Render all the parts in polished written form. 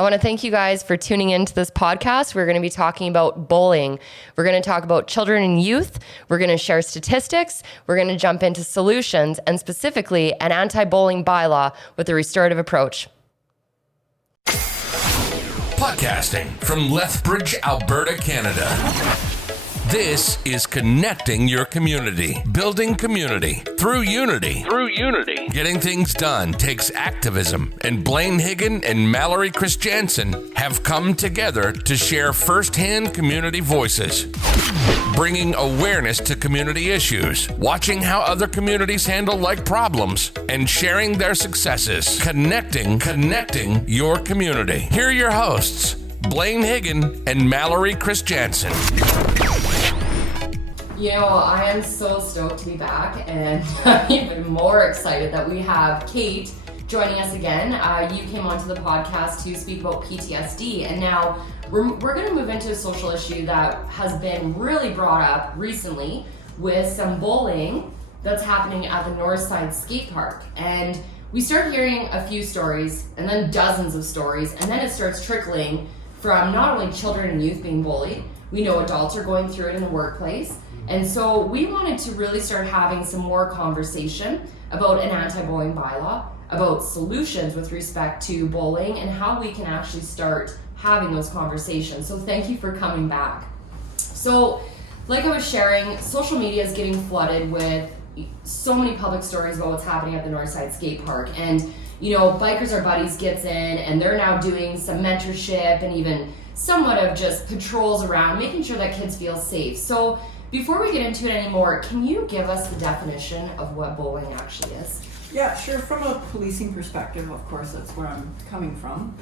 I want to thank you guys for tuning into this podcast. We're going to be talking about bullying. We're going to talk about children and youth. We're going to share statistics. We're going to jump into solutions and specifically an anti-bullying bylaw with a restorative approach. Podcasting from Lethbridge, Alberta, Canada. This is connecting your community, building community through unity. Getting things done takes activism, and Blaine Higgin and Mallory Christiansen have come together to share firsthand community voices, bringing awareness to community issues, watching how other communities handle like problems, and sharing their successes. Connecting your community. Here are your hosts, Blaine Higgin and Mallory Christiansen. You know, I am so stoked to be back, and I'm even more excited that we have Cate joining us again. You came onto the podcast to speak about PTSD, and now we're going to move into a social issue that has been really brought up recently with some bullying that's happening at the Northside skate park. And we start hearing a few stories, and then dozens of stories, and then it starts trickling from not only children and youth being bullied. We know adults are going through it in the workplace. And so we wanted to really start having some more conversation about an anti-bullying bylaw, about solutions with respect to bullying, and how we can actually start having those conversations. So thank you for coming back. So like I was sharing, social media is getting flooded with so many public stories about what's happening at the Northside skate park. And you know, Bikers Are Buddies gets in, and they're now doing some mentorship and even somewhat of just patrols around, making sure that kids feel safe. So before we get into it anymore, can you give us the definition of what bullying actually is? Yeah, sure. From a policing perspective, of course, that's where I'm coming from.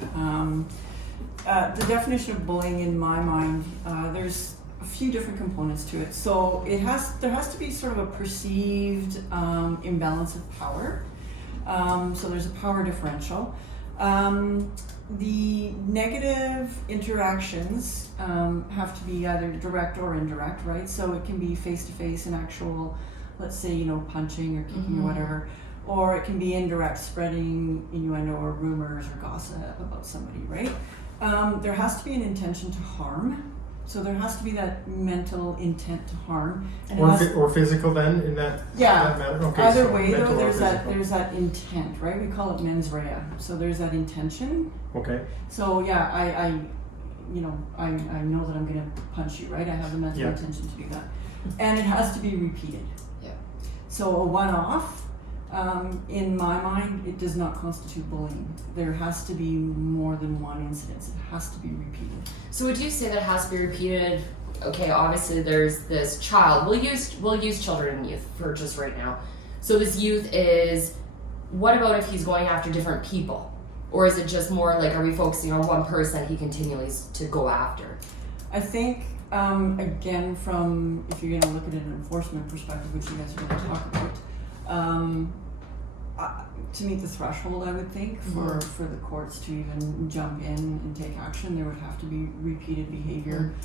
The definition of bullying in my mind, there's a few different components to it. So there has to be sort of a perceived imbalance of power. So there's a power differential. The negative interactions have to be either direct or indirect, right? So it can be face-to-face and actual, let's say, you know, punching or kicking or whatever, or it can be indirect, spreading innuendo or rumors or gossip about somebody, right? There has to be an intention to harm. So there has to be that mental intent to harm. And or physical then in that, that matter? Okay, either so way though, there's that intent, right? We call it mens rea. So there's that intention. Okay. So yeah, I know that I'm gonna punch you, right? I have the mental intention to do that. And it has to be repeated. Yeah. So a one-off, in my mind, it does not constitute bullying. There has to be more than one incident. It has to be repeated. So would you say that it has to be repeated? Okay, obviously there's this child. We'll use children and youth for just right now. So this youth is, what about if he's going after different people? Or is it just more like, are we focusing on one person he continues to go after? I think, again, from, if you're gonna look at an enforcement perspective, which you guys are gonna talk about, to meet the threshold, I would think, for the courts to even jump in and take action, there would have to be repeated behavior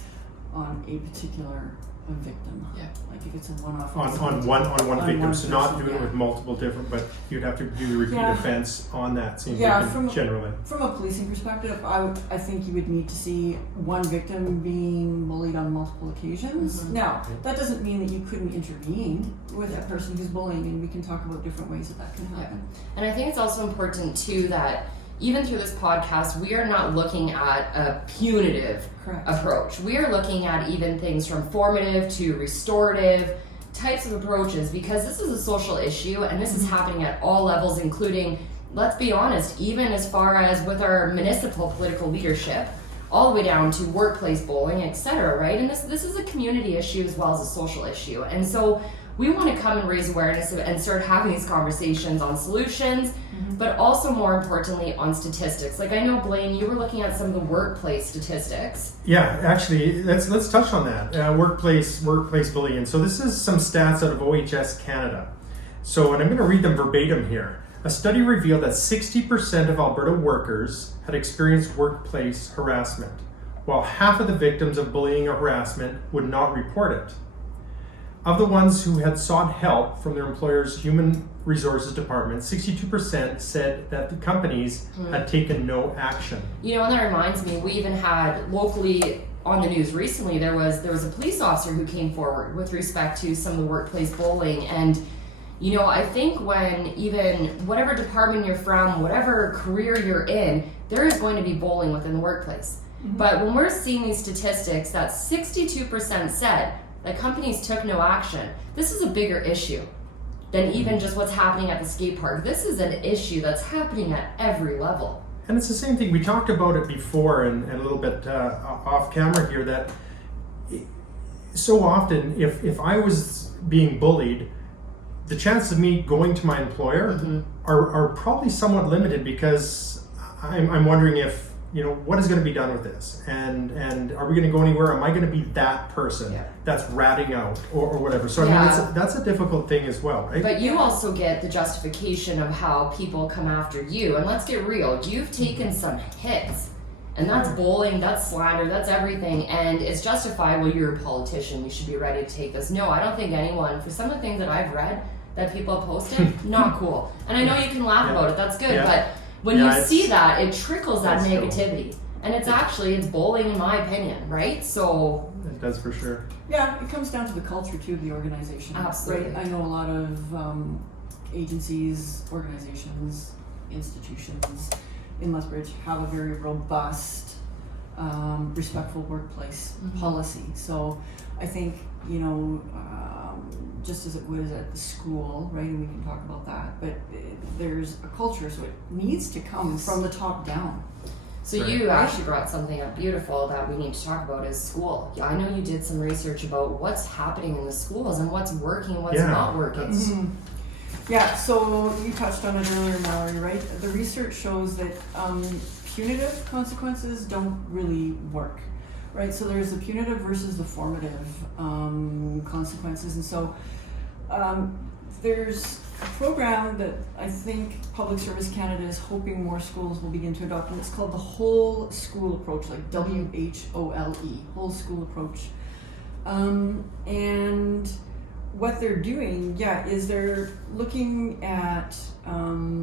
on a particular victim. Yeah. Like if it's a one-off. On one victim, so not doing it with multiple different, but you'd have to do the repeat offense on that same victim generally. From a policing perspective, I think you would need to see one victim being bullied on multiple occasions. Now, that doesn't mean that you couldn't intervene with a person who's bullying, and we can talk about different ways that can happen. Yeah. And I think it's also important too that even through this podcast, we are not looking at a punitive approach. We are looking at even things from formative to restorative types of approaches, because this is a social issue and this is happening at all levels, including, let's be honest, even as far as with our municipal political leadership, all the way down to workplace bullying, etc., right? And this is a community issue as well as a social issue. And so we want to come and raise awareness and start having these conversations on solutions, but also more importantly on statistics. Like I know, Blaine, you were looking at some of the workplace statistics. Yeah, actually, let's touch on that. Workplace bullying. So this is some stats out of OHS Canada. So, and I'm going to read them verbatim here. A study revealed that 60% of Alberta workers had experienced workplace harassment, while half of the victims of bullying or harassment would not report it. Of the ones who had sought help from their employer's human resources department, 62% said that the companies had taken no action. You know, and that reminds me, we even had locally on the news recently, there was a police officer who came forward with respect to some of the workplace bullying. And you know, I think when even whatever department you're from, whatever career you're in, there is going to be bullying within the workplace. But when we're seeing these statistics that 62% said that companies took no action, this is a bigger issue than even just what's happening at the skate park. This is an issue that's happening at every level. And it's the same thing. We talked about it before and a little bit off camera here, that so often if I was being bullied, the chances of me going to my employer are probably somewhat limited, because I'm wondering if, you know, what is going to be done with this, and are we going to go anywhere? Am I going to be that person that's ratting out or whatever? So I mean, that's a difficult thing as well, right? But you also get the justification of how people come after you, and let's get real, you've taken some hits, and that's bullying, that's slander, that's everything, and it's justified. Well, you're a politician, you should be ready to take this. No, I don't think anyone, for some of the things that I've read that people have posted, not cool. And I know you can laugh about it, that's good, but when you see that, it trickles that negativity. True. And it's bullying, in my opinion, right? So it does, for sure. Yeah, it comes down to the culture too of the organization. Absolutely. Right? I know a lot of agencies, organizations, institutions in Lethbridge have a very robust, respectful workplace policy. So I think, you know, just as it was at the school, right, and we can talk about that, but there's a culture, so it needs to come from the top down. So you actually brought something up beautiful that we need to talk about, is school. Yeah, I know you did some research about what's happening in the schools and what's working and what's not working. Yeah, so you touched on it earlier, Mallory, right? The research shows that punitive consequences don't really work. Right, so there's the punitive versus the formative consequences, and so there's a program that I think Public Service Canada is hoping more schools will begin to adopt, and it's called the Whole School Approach, like WHOLE, Whole School Approach. And what they're doing, is they're looking at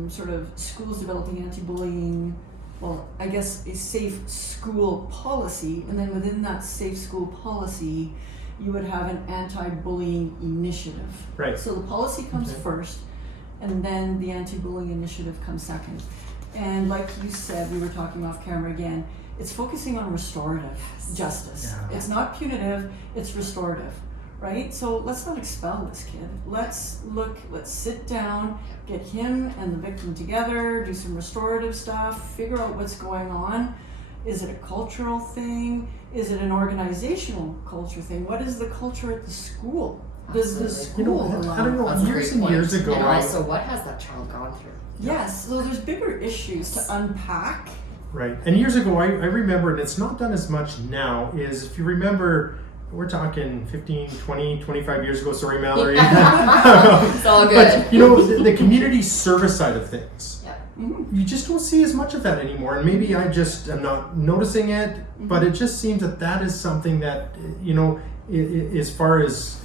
sort of schools developing anti-bullying, well, I guess a safe school policy, and then within that safe school policy, you would have an anti-bullying initiative. Right. So the policy comes first, and then the anti-bullying initiative comes second. And like you said, we were talking off camera again, it's focusing on restorative justice. Yeah. It's not punitive, it's restorative. Right? So let's not expel this kid. Let's sit down, get him and the victim together, do some restorative stuff, figure out what's going on. Is it a cultural thing? Is it an organizational culture thing? What is the culture at the school? Does the school allow? I don't know, years and years ago. And also, what has that child gone through? Yes, so there's bigger issues to unpack. Right. And years ago, I remember, and it's not done as much now, is if you remember, we're talking 15, 20, 25 years ago. Sorry, Mallory. It's all good. But, you know, the community service side of things, you just don't see as much of that anymore. And maybe I just am not noticing it, but it just seems that is something that, you know, as far as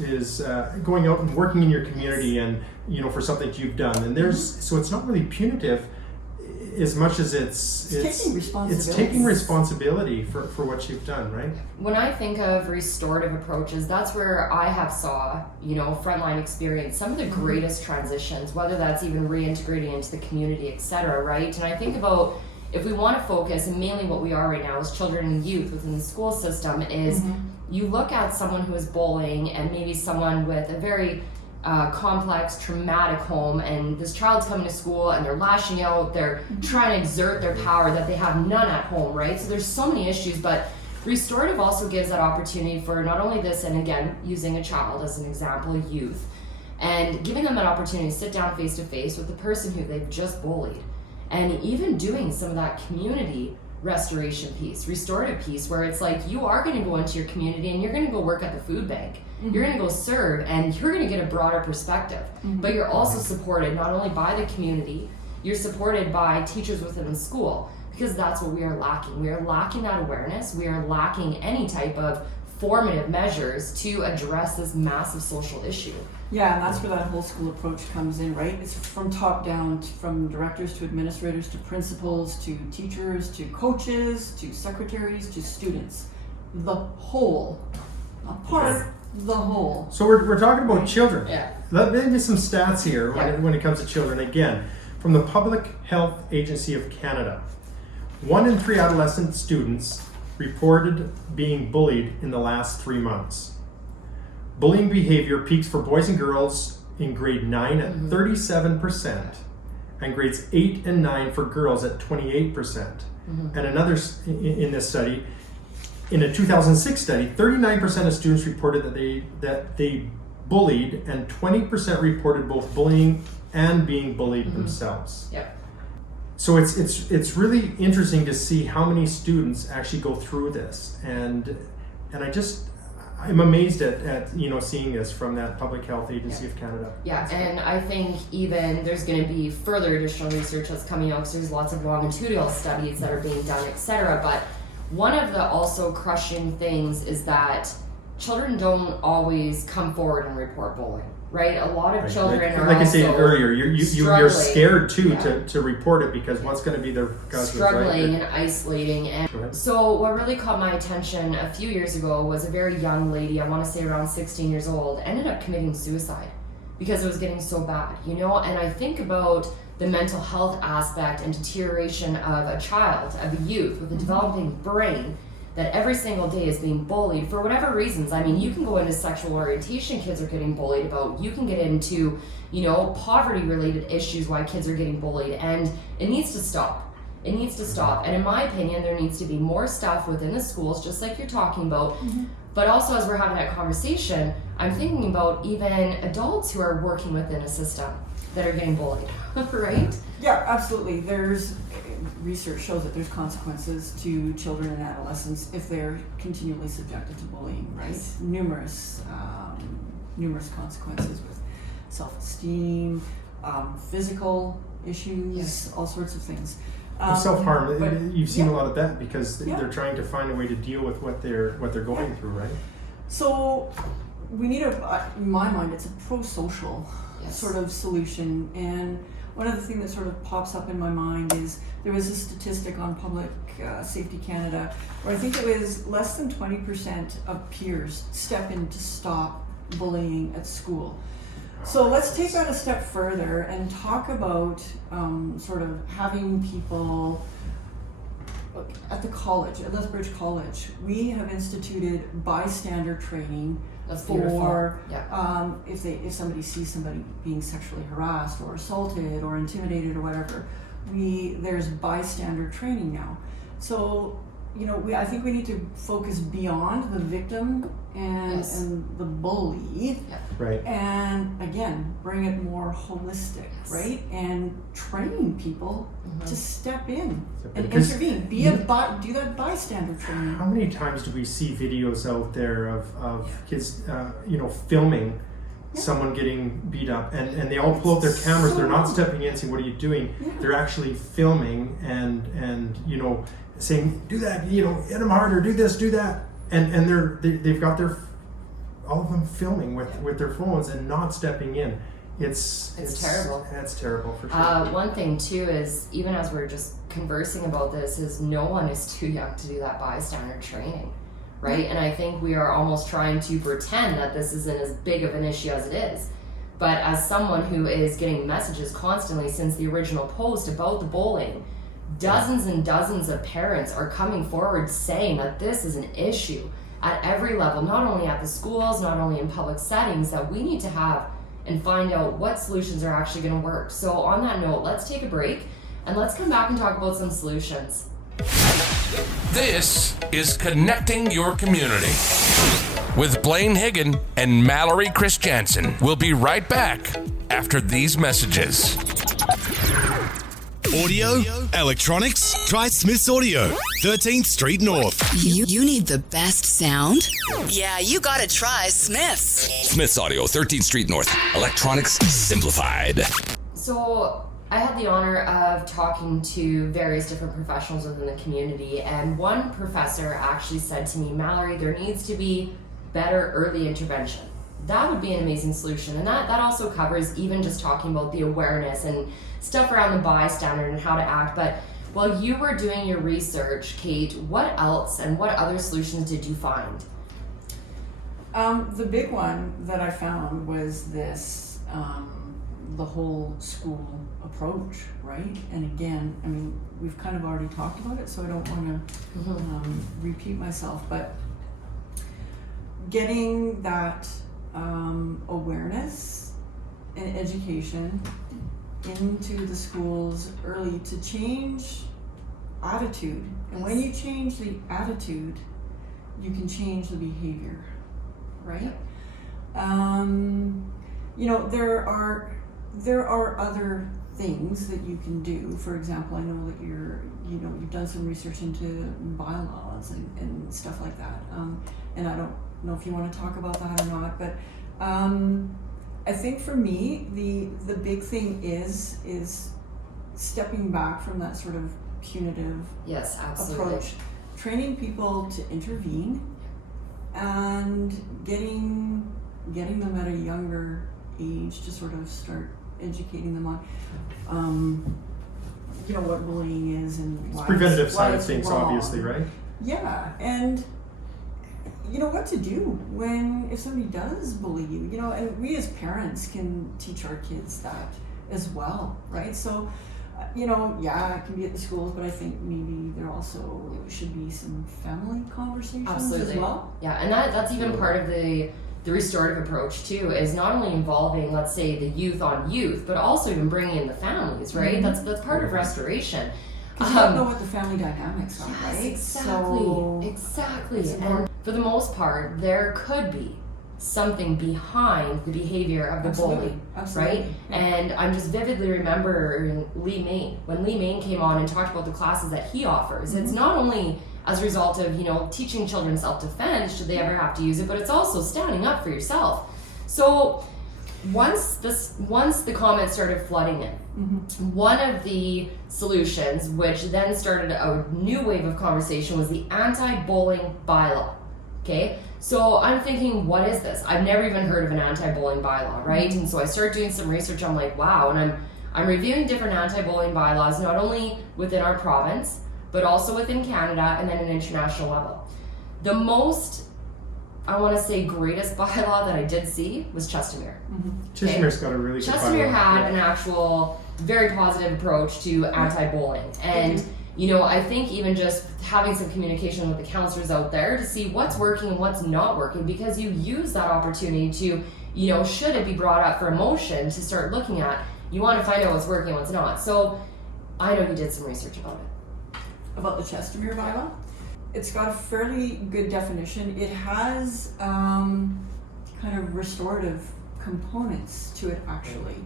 going out and working in your community and, you know, for something that you've done. And so it's not really punitive as much as it's taking responsibility for what you've done, right? When I think of restorative approaches, that's where I have saw, you know, frontline experience, some of the greatest transitions, whether that's even reintegrating into the community, etc., right? And I think about, if we want to focus, and mainly what we are right now as children and youth within the school system, is you look at someone who is bullying and maybe someone with a very complex, traumatic home, and this child's coming to school and they're lashing out, they're trying to exert their power that they have none at home, right? So there's so many issues, but restorative also gives that opportunity for not only this, and again, using a child as an example, youth, and giving them that opportunity to sit down face to face with the person who they've just bullied, and even doing some of that community restoration piece, restorative piece, where it's like you are going to go into your community and you're going to go work at the food bank. You're going to go serve, and you're going to get a broader perspective. But you're also supported not only by the community, you're supported by teachers within the school, because that's what we are lacking. We are lacking that awareness. We are lacking any type of formative measures to address this massive social issue. Yeah, and that's where that whole school approach comes in, right? It's from top down, from directors to administrators to principals to teachers to coaches to secretaries to students. The whole, not part, the whole. So we're talking about children. Yeah. Let me give you some stats here when it comes to children. Again, from the Public Health Agency of Canada, 1 in 3 adolescent students reported being bullied in the last 3 months. Bullying behavior peaks for boys and girls in grade 9 at 37%, and grades 8 and 9 for girls at 28%. And another in this study, in a 2006 study, 39% of students reported that they bullied, and 20% reported both bullying and being bullied themselves. Yeah. So it's really interesting to see how many students actually go through this, and I'm amazed at seeing this from that Public Health Agency of Canada. Yeah, and I think even there's going to be further additional research that's coming out because there's lots of longitudinal studies that are being done, etc. But one of the also crushing things is that children don't always come forward and report bullying, right? A lot of children are like I said also earlier, you're scared too to report it because what's going to be their consequence, struggling right? and isolating. And so what really caught my attention a few years ago was a very young lady, I want to say around 16 years old, ended up committing suicide because it was getting so bad, and I think about the mental health aspect and deterioration of a child, of a youth with a developing brain that every single day is being bullied for whatever reasons. I mean, you can go into sexual orientation kids are getting bullied about. You can get into, poverty-related issues why kids are getting bullied, and it needs to stop. It needs to stop. And in my opinion, there needs to be more stuff within the schools, just like you're talking about. But also, as we're having that conversation, I'm thinking about even adults who are working within a system that are getting bullied, right? Yeah, absolutely. There's research shows that there's consequences to children and adolescents if they're continually subjected to bullying, right? Yes. Numerous consequences with self-esteem, physical issues, all sorts of things. Self-harm, you've seen a lot of that because they're trying to find a way to deal with what they're going through, right? So we need in my mind, it's a pro-social sort of solution. And one of the things that sort of pops up in my mind is there was a statistic on Public Safety Canada where I think it was less than 20% of peers step in to stop bullying at school. So let's take that a step further and talk about sort of having people at the college, at Lethbridge College. We have instituted bystander training for if somebody sees somebody being sexually harassed or assaulted or intimidated or whatever. There's bystander training now. So I think we need to focus beyond the victim and the bully, right? And again, bring it more holistic, right? And train people to step in and intervene. Do that bystander training. How many times do we see videos out there of kids, filming someone getting beat up, and they all pull up their cameras. They're not stepping in, saying, "What are you doing?" They're actually filming and saying, "Do that, hit them harder, do this, do that," and they've got all of them filming with their phones and not stepping in. It's terrible. It's terrible for sure. One thing too is, even as we're just conversing about this, is no one is too young to do that bystander training, right? And I think we are almost trying to pretend that this isn't as big of an issue as it is. But as someone who is getting messages constantly since the original post about the bullying, dozens and dozens of parents are coming forward saying that this is an issue at every level, not only at the schools, not only in public settings, that we need to have and find out what solutions are actually going to work. So on that note, let's take a break and let's come back and talk about some solutions. This is Connecting Your Community with Blaine Higgin and Mallory Christiansen. We'll be right back after these messages. Audio? Electronics? Try Smith's Audio, 13th Street North. You need the best sound? Yeah, you gotta try Smith's. Smith's Audio, 13th Street North. Electronics simplified. So I had the honor of talking to various different professionals within the community, and one professor actually said to me, Mallory, there needs to be better early intervention. That would be an amazing solution, and that also covers even just talking about the awareness and stuff around the bystander and how to act. But while you were doing your research, Cate, what else and what other solutions did you find? The big one that I found was this, the whole school approach, right? And again, I mean, we've kind of already talked about it, so I don't want to repeat myself, but getting that awareness and education into the schools early to change attitude. And when you change the attitude, you can change the behavior, right? You know, there are other things that you can do. For example, I know that you've done some research into bylaws and stuff like that. And I don't know if you want to talk about that or not, but I think for me, the big thing is stepping back from that sort of punitive approach, training people to intervene, and getting them at a younger age to sort of start educating them on what bullying is and why preventative side of it's things, wrong. obviously, right? Yeah, and what to do if somebody does bully you, and we as parents can teach our kids that as well, right? So it can be at the schools, but I think maybe there also should be some family conversations Absolutely. as well. Yeah, and that's even part of the restorative approach too, is not only involving, let's say, the youth on youth, but also even bringing in the families, right? Mm-hmm. That's part of restoration. Because you don't know what the family dynamics are, right? Exactly. And for the most part, there could be something behind the behavior of the bully, right? Yeah. And I'm just vividly remembering Lee Main. When Lee Main came on and talked about the classes that he offers, it's not only as a result of, teaching children self-defense should they ever have to use it, but it's also standing up for yourself. So once the comments started flooding in, one of the solutions, which then started a new wave of conversation, was the anti-bullying bylaw. Okay, so I'm thinking, what is this? I've never even heard of an anti-bullying bylaw, right? And so I started doing some research. I'm like, wow, and I'm reviewing different anti-bullying bylaws, not only within our province, but also within Canada and then an international level. The most, I want to say, greatest bylaw that I did see was Chestermere. Chestermere's got a really good Chestermere bylaw. had an actual very positive approach to anti-bullying. And, I think even just having some communication with the counselors out there to see what's working and what's not working, because you use that opportunity to, should it be brought up for a motion to start looking at, you want to find out what's working and what's not. So I know you did some research about it. About the Chestermere bylaw? It's got a fairly good definition. It has kind of restorative components to it, actually.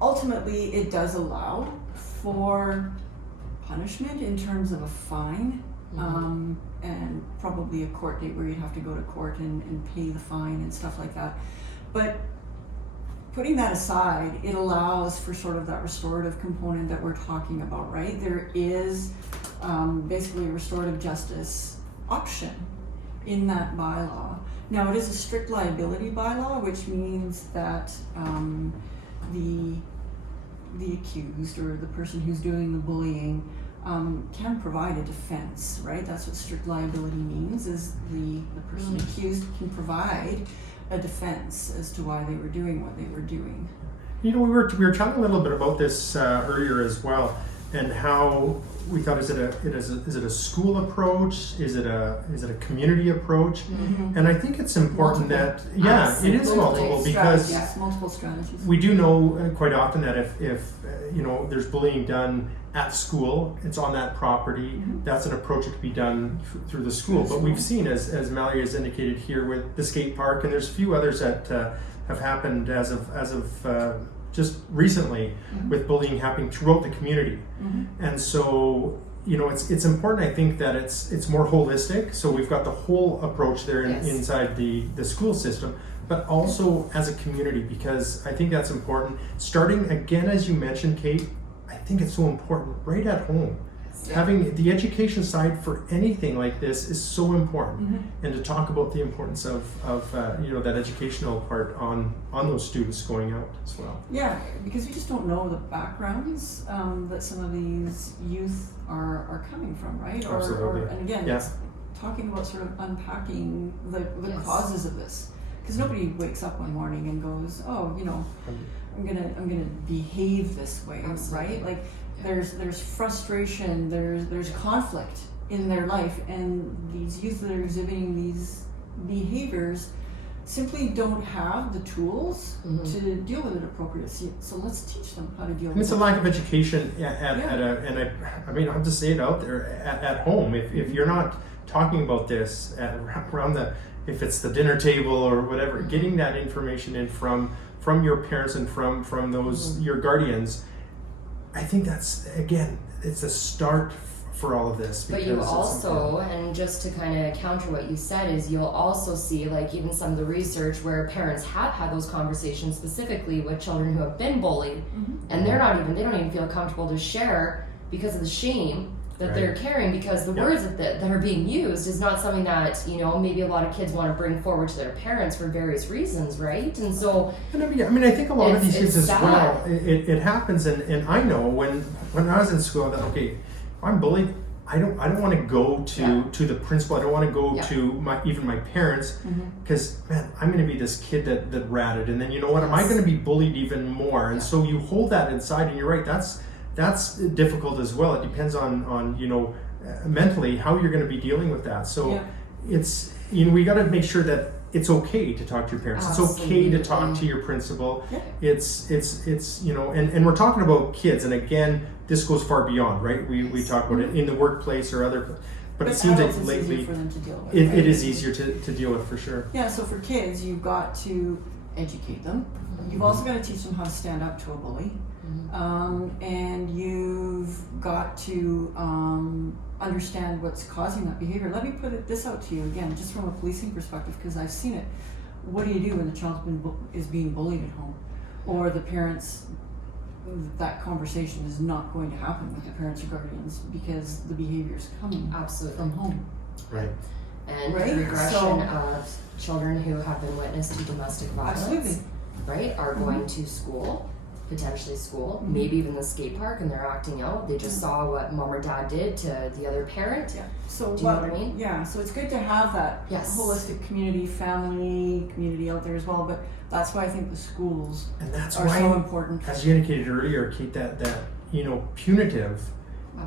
Ultimately, it does allow for punishment in terms of a fine, and probably a court date where you'd have to go to court and pay the fine and stuff like that. But putting that aside, it allows for sort of that restorative component that we're talking about, right? There is basically a restorative justice option in that bylaw. Now, it is a strict liability bylaw, which means that the accused or the person who's doing the bullying can provide a defense, right? That's what strict liability means, is the person accused can provide a defense as to why they were doing what they were doing. We were talking a little bit about this earlier as well, and how we thought, is it a school approach? Is it a community approach? And I think it's important that it is multiple, because multiple strategies. we do know quite often that if there's bullying done at school, it's on that property. That's an approach that could be done through the school. But we've seen, as Mallory has indicated here, with the skate park, and there's a few others that have happened as of just recently, with bullying happening throughout the community. And so it's important, I think, that it's more holistic. So we've got the whole approach there inside the school system, but also as a community, because I think that's important. Starting again, as you mentioned, Cate, I think it's so important right at home. Having the education side for anything like this is so important, and to talk about the importance of that educational part on those students going out as well. Yeah, because we just don't know the backgrounds that some of these youth are coming from, right? Absolutely. And again, it's talking about sort of unpacking the causes of this, because nobody wakes up one morning and goes, oh, I'm gonna behave this way, right? Like. There's frustration, there's conflict in their life, and these youth that are exhibiting these behaviors simply don't have the tools to deal with it appropriately. So let's teach them how to deal with it. It's a lack of education and I have to say it out there at home. If you're not talking about this around if it's the dinner table or whatever, getting that information in from your parents and from those your guardians. I think that's, again, it's a start for all of this. But you also, and just to kind of counter what you said, is you'll also see, like, even some of the research where parents have had those conversations specifically with children who have been bullied, and they don't even feel comfortable to share because of the shame that they're carrying, because the words that are being used is not something that, maybe a lot of kids want to bring forward to their parents for various reasons, right? And so... I think a lot of these kids as well, it happens, and I know when I was in school that, okay, if I'm bullied, I don't want to go to the principal, I don't want to go to my parents, because, man, I'm going to be this kid that ratted, and then you know what, am I going to be bullied even more? And so you hold that inside, and you're right, that's difficult as well. It depends on mentally how you're going to be dealing with that. So it's we got to make sure that it's okay to talk to your parents. Absolutely. It's okay to talk to your principal. Yeah. It's and we're talking about kids, and again, this goes far beyond, right? We talk about it in the workplace or other, but it seems like lately for them to deal with, it is easier to deal with, for sure. Yeah. So for kids, you've got to educate them. You've also got to teach them how to stand up to a bully. And you've got to understand what's causing that behavior. Let me put this out to you again, just from a policing perspective, because I've seen it. What do you do when the child is being bullied at home, or the parents? That conversation is not going to happen with the parents or guardians because the behavior is coming from home. Right. And regression of children who have been witness to domestic violence, right, are going to school. Potentially school, maybe even the skate park, and they're acting out. They just saw what mom or dad did to the other parent. Yeah. So do you know what I mean? Yeah. So it's good to have that holistic family community out there as well. But that's why I think the schools are so important. As you indicated earlier, Cate, that punitive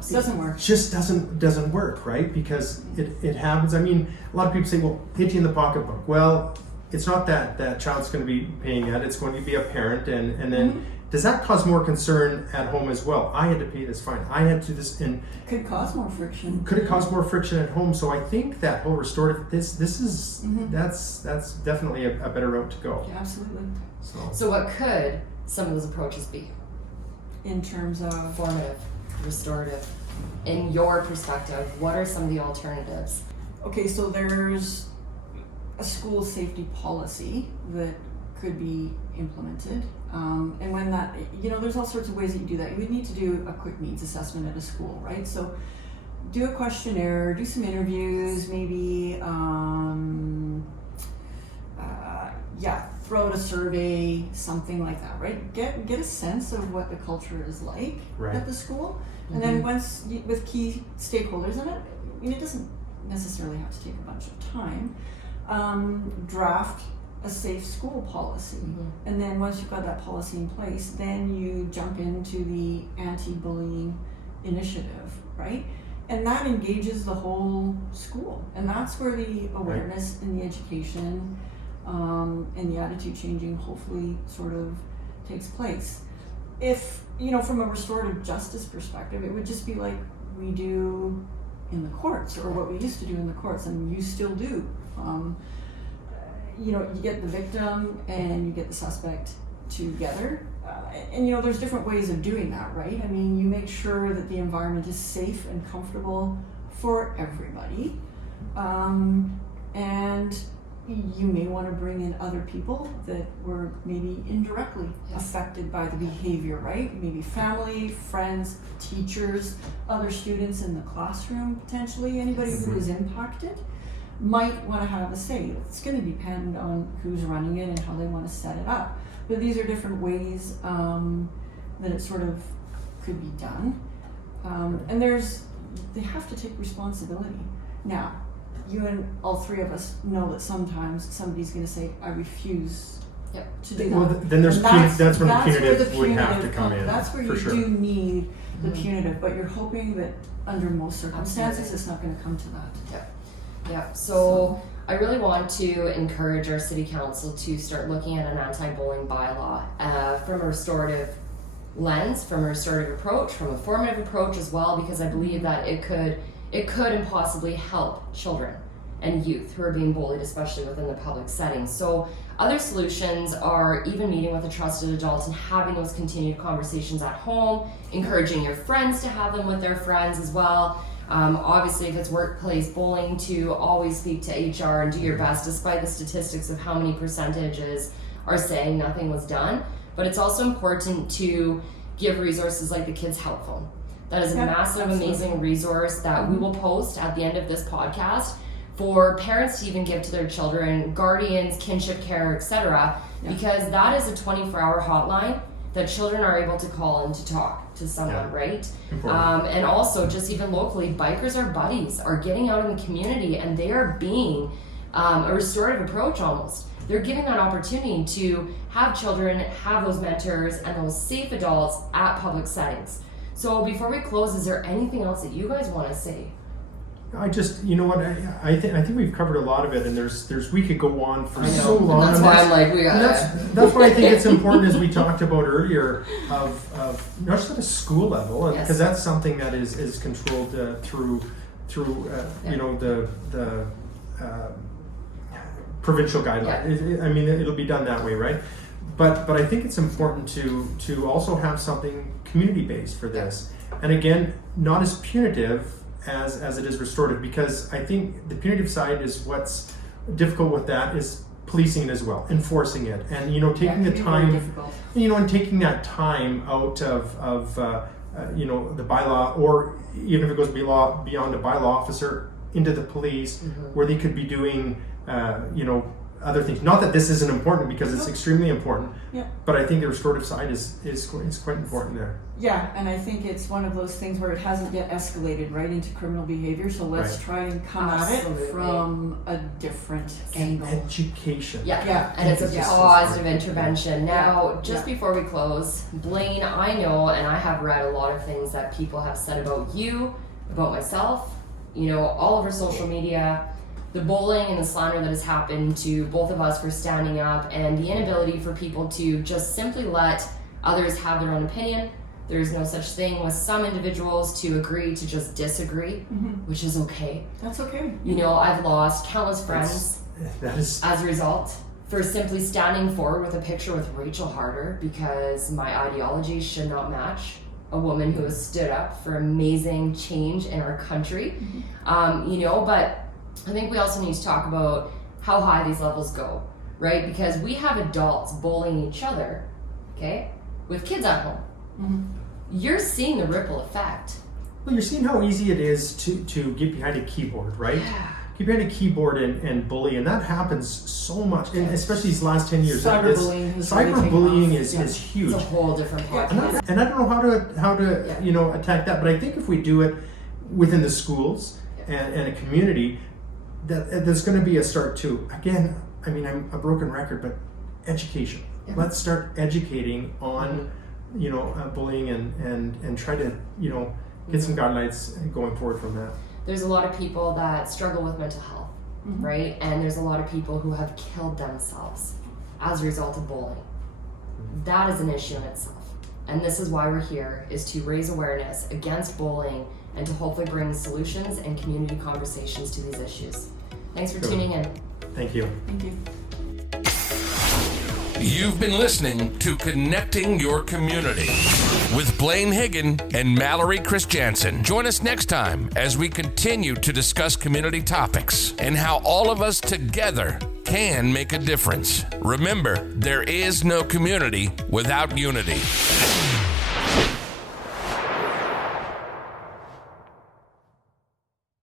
doesn't work. Just doesn't work, right? Because it happens. I mean, a lot of people say, well, hit you in the pocketbook. Well, it's not that child's going to be paying that. It's going to be a parent, and then. Does that cause more concern at home as well? I had to pay this fine. I had to do this, and could cause more friction. Could it cause more friction at home? So I think that whole restorative, this is that's definitely a better route to go. Yeah, absolutely. So what could some of those approaches be? In terms of formative, restorative, in your perspective, what are some of the alternatives? Okay, so there's a school safety policy that could be implemented. And when that, there's all sorts of ways that you do that. You would need to do a quick needs assessment at a school, right? So do a questionnaire, do some interviews, maybe, throw out a survey, something like that, right? Get a sense of what the culture is like at the school. And then once, with key stakeholders in it, it doesn't necessarily have to take a bunch of time, draft a safe school policy. And then once you've got that policy in place, then you jump into the anti-bullying initiative, right? And that engages the whole school. And that's where the awareness and the education and the attitude changing hopefully sort of takes place. If, from a restorative justice perspective, it would just be like we do in the courts, or what we used to do in the courts, and you still do. You get the victim and you get the suspect together. and you know, there's different ways of doing that, right? I mean, you make sure that the environment is safe and comfortable for everybody, and you may want to bring in other people that were maybe indirectly affected by the behavior, right? Maybe family, friends, teachers, other students in the classroom, potentially anybody who was impacted might want to have a say. It's going to depend on who's running it and how they want to set it up. But these are different ways that it sort of could be done. And they have to take responsibility. Now, you and all three of us know that sometimes somebody's going to say, I refuse to do that. Well, then that's when the punitive would have to come in. That's where you do need the punitive, but you're hoping that under most circumstances it's not going to come to that. Yeah, so I really want to encourage our city council to start looking at an anti-bullying bylaw from a restorative lens, from a restorative approach, from a formative approach as well, because I believe that it could and possibly help children and youth who are being bullied, especially within the public setting. So other solutions are even meeting with a trusted adult and having those continued conversations at home, encouraging your friends to have them with their friends as well. Obviously, if it's workplace bullying, to always speak to HR and do your best, despite the statistics of how many percentages are saying nothing was done. But it's also important to give resources like the Kids Help Phone. That is a massive, amazing resource that we will post at the end of this podcast for parents to even give to their children, guardians, kinship care, etc. Because that is a 24-hour hotline that children are able to call in to talk to someone, right? And also, just even locally, Bikers Are Buddies are getting out in the community, and they are being a restorative approach almost. They're giving that opportunity to have children, have those mentors, and those safe adults at public settings. So before we close, is there anything else that you guys want to say? I just, you know what, I think we've covered a lot of it, and we could go on for so long. And that's why I'm like, we got that's why I think it's important, as we talked about earlier, of not just at a school level, because that's something that is controlled through you know, the provincial guideline. I mean, it'll be done that way, right? But I think it's important to also have something community-based for this, and again, not as punitive as it is restorative, because I think the punitive side is what's difficult with that, is policing it as well, enforcing it, and you know, taking the time, you know, and taking that time out of you know, the bylaw, or even if it goes beyond the bylaw officer into the police, where they could be doing you know, other things. Not that this isn't important, because it's extremely important. But I think the restorative side is quite important there. Yeah, and I think it's one of those things where it hasn't yet escalated right into criminal behavior. So let's try and come at it from a different angle. Education. And it's a positive intervention. Now, just before we close, Blaine, I know, and I have read a lot of things that people have said about you, about myself, you know, all over social media. The bullying and the slander that has happened to both of us for standing up, and the inability for people to just simply let others have their own opinion. There's no such thing with some individuals to agree to just disagree, which is okay. That's okay. You know, I've lost countless friends as a result for simply standing forward with a picture with Rachel Harder, because my ideology should not match a woman who has stood up for amazing change in our country. You know, but I think we also need to talk about how high these levels go, right? Because we have adults bullying each other, okay, with kids at home. You're seeing the ripple effect. Well, you're seeing how easy it is to get behind a keyboard, right? Get behind a keyboard and bully, and that happens so much, and especially these last 10 years. Cyberbullying is huge. It's a whole different podcast. And I don't know how to you know, attack that, but I think if we do it within the schools and a community, that there's going to be a start to, again, I mean, I'm a broken record, but education. Let's start educating on you know, bullying, and try to, you know, get some guidelines going forward from that. There's a lot of people that struggle with mental health, right? And there's a lot of people who have killed themselves as a result of bullying. That is an issue in itself. And this is why we're here, is to raise awareness against bullying and to hopefully bring solutions and community conversations to these issues. Thanks for tuning in. Thank you. Thank you. You've been listening to Connecting Your Community with Blaine Higgin and Mallory Christiansen. Join us next time as we continue to discuss community topics and how all of us together can make a difference. Remember, there is no community without unity.